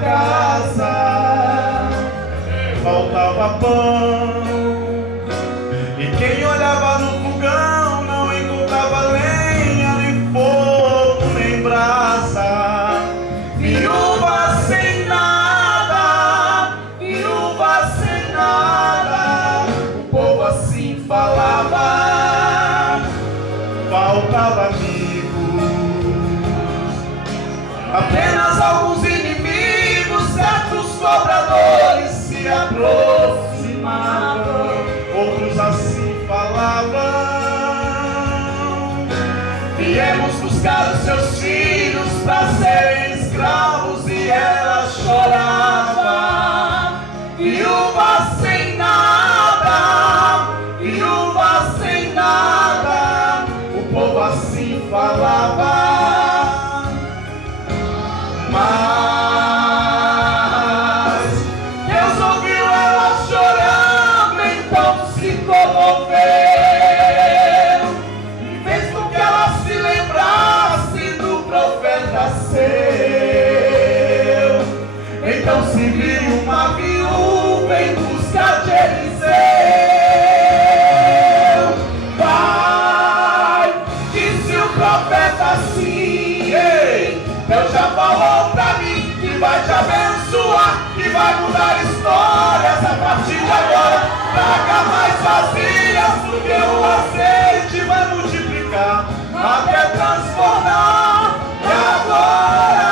casa faltava pão, e quem olhava no fogão não encontrava lenha, nem fogo, nem brasa. Viúva sem nada, viúva sem nada, o povo assim falava. Faltava amigos, apenas alguns inimigos, certos cobradores se aproximavam, outros assim falavam: viemos buscar os seus filhos para serem escravos, e ela chorava. Viúva sem nada, viúva sem nada, o povo assim falava. Mas Deus ouviu ela chorando, então se comoveu e fez com que ela se lembrasse do profeta seu. Então se viu uma viúva em busca de Eliseu. Pai, disse o profeta assim: ei, Deus já falou pra mim que vai te abençoar, que vai mudar histórias a partir de agora. Traga mais vasilhas, porque o azeite vai multiplicar até transformar. E agora,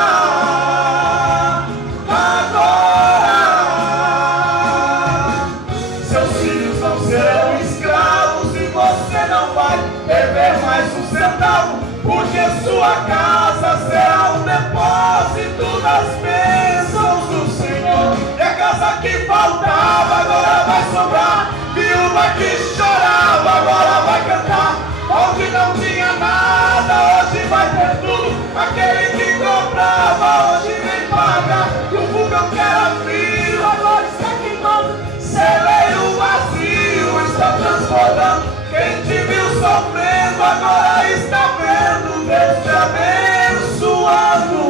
seus filhos não serão escravos e você não vai dever mais um centavo, porque sua casa será um depósito das bênçãos do Senhor. E a casa que faltava agora vai sobrar, viúva que chorava agora vai cantar. Onde não tinha nada, hoje vai ter tudo. Aquele que comprava, hoje vem pagar. E o fogão que era frio, agora está queimando. Celeiro vazio está transbordando. Quem te viu sofrendo, agora está vendo Deus te abençoando.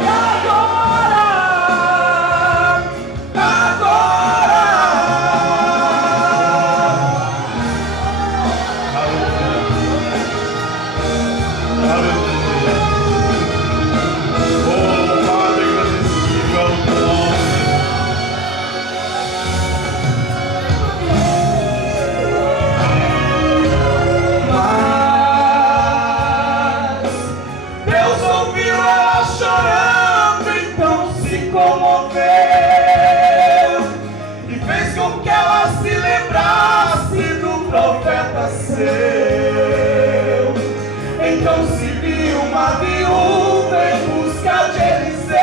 E agora, Aleluia. Oh, Padre, agradecido é o teu nome. Deus ouviu ela chorando, então se comoveu e fez com que ela se lembrasse do profeta seu. Então se viu uma viúva em busca de Eliseu.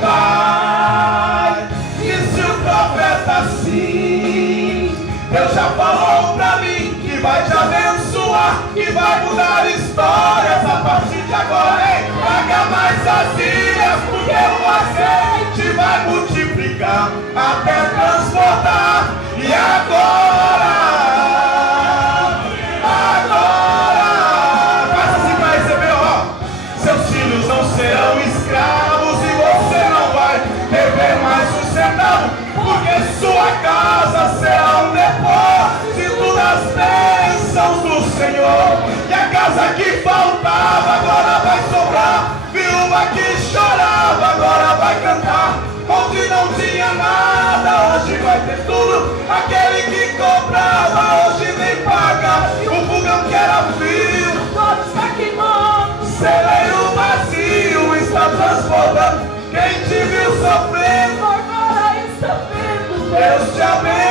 Pai, disse o profeta assim: Deus já falou pra mim que vai te abençoar, que vai mudar histórias a partir de agora, hein? Traga mais vasilhas, porque o azeite vai multiplicar até transbordar. E agora, faz assim pra receber, ó. Seus filhos não serão escravos e você não vai dever mais um centavo, porque sua casa será um depósito das bênçãos do Senhor. E a casa que faltava agora vai sobrar, viúva que chorava agora vai cantar. Onde não tinha nada, hoje vai ter tudo. Aquele que comprava, hoje vem pagar. E o fogão que era frio, todo está queimando. Celeiro vazio está transbordando. Quem te viu sofrendo, agora está vendo Deus te abençoe.